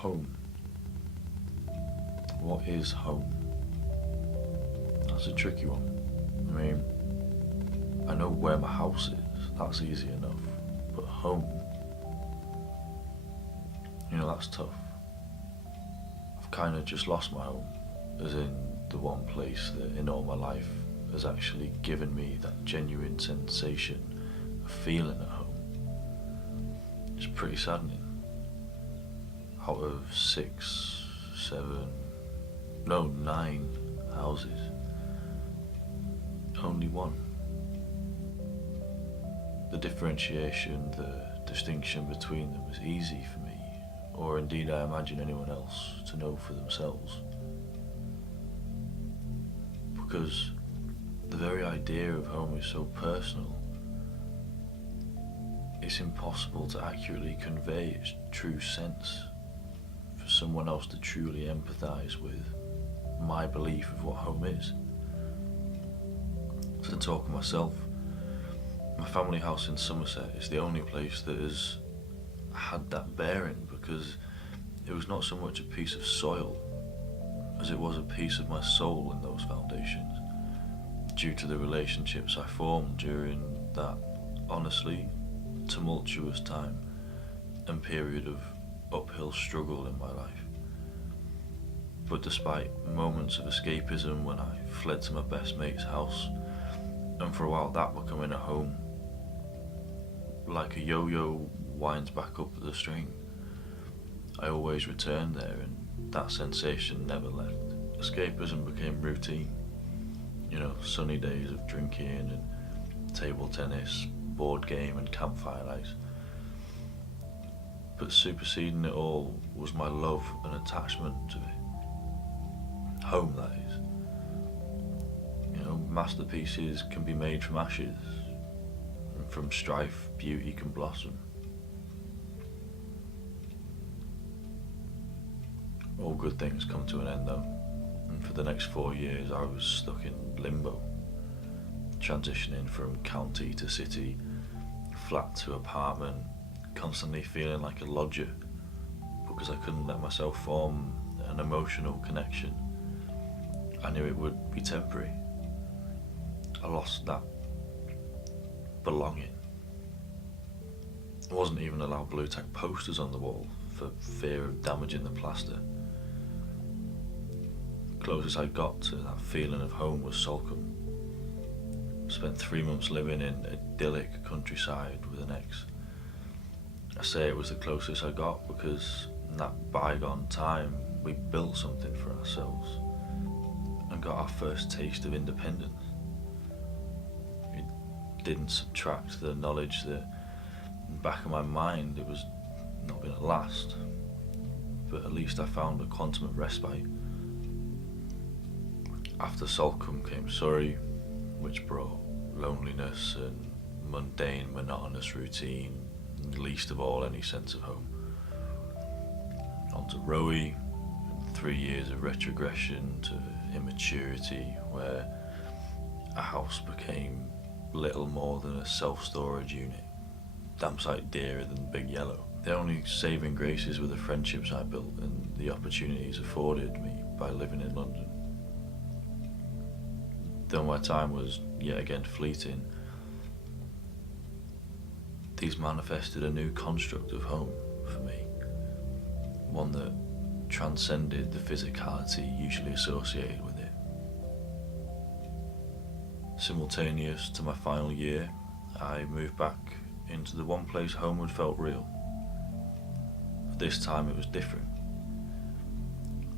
Home. What is home? That's a tricky one. I mean, I know where my house is, that's easy enough. But home, that's tough. I've kind of just lost my home, as in the one place that in all my life has actually given me that genuine sensation of feeling at home. It's pretty saddening. Out of 6, 7, no, 9 houses, only one. The differentiation, the distinction between them was easy for me, or indeed I imagine anyone else, to know for themselves. Because the very idea of home is so personal, it's impossible to accurately convey its true sense for someone else to truly empathise with my belief of what home is. To talk of myself, my family house in Somerset is the only place that has had that bearing, because it was not so much a piece of soil as it was a piece of my soul in those foundations, due to the relationships I formed during that honestly tumultuous time and period of uphill struggle in my life. But despite moments of escapism when I fled to my best mate's house, and for a while that becoming a home, like a yo-yo winds back up the string, I always returned there, and that sensation never left. Escapism became routine. Sunny days of drinking and table tennis, board game and campfire nights. But superseding it all was my love and attachment to it. Home, that is. Masterpieces can be made from ashes, and from strife, beauty can blossom. All good things come to an end though, and for the next 4 years I was stuck in limbo, transitioning from county to city, flat to apartment, constantly feeling like a lodger because I couldn't let myself form an emotional connection. I knew it would be temporary. I lost that belonging. I wasn't even allowed blue tack posters on the wall for fear of damaging the plaster. Closest I got to that feeling of home was Salcombe. Spent 3 months living in idyllic countryside with an ex. I say it was the closest I got because in that bygone time we built something for ourselves and got our first taste of independence. It didn't subtract the knowledge that in the back of my mind it was not going to last, but at least I found a quantum of respite. After Salcombe came Surrey, which brought loneliness and mundane, monotonous routine, and least of all any sense of home. On to Rowie, and 3 years of retrogression to immaturity, where a house became little more than a self-storage unit, damn sight dearer than Big Yellow. The only saving graces were the friendships I built and the opportunities afforded me by living in London. Though my time was yet again fleeting, these manifested a new construct of home for me, one that transcended the physicality usually associated with it. Simultaneous to my final year, I moved back into the one place home had felt real. This time it was different.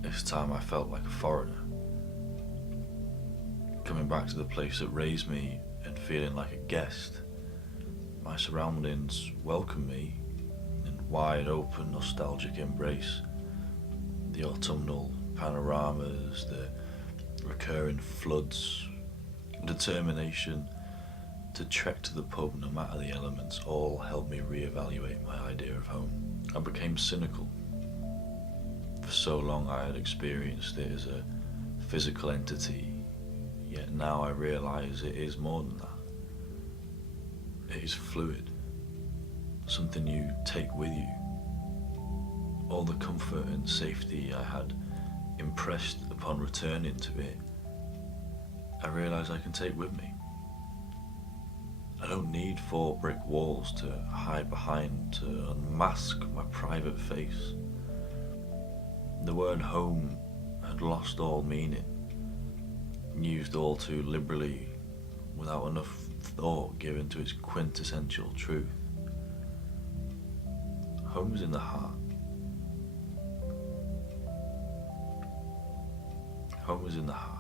This time I felt like a foreigner. Coming back to the place that raised me and feeling like a guest, my surroundings welcomed me in wide open nostalgic embrace. The autumnal panoramas, the recurring floods, determination to trek to the pub no matter the elements all helped me reevaluate my idea of home. I became cynical. For so long I had experienced it as a physical entity, yet now I realise it is more than that. It is fluid, something you take with you, all the comfort and safety I had impressed upon returning to it, I realise I can take with me. I don't need 4 brick walls to hide behind to unmask my private face. The word home had lost all meaning, used all too liberally without enough thought given to its quintessential truth. Home's in the heart. Home is in the heart.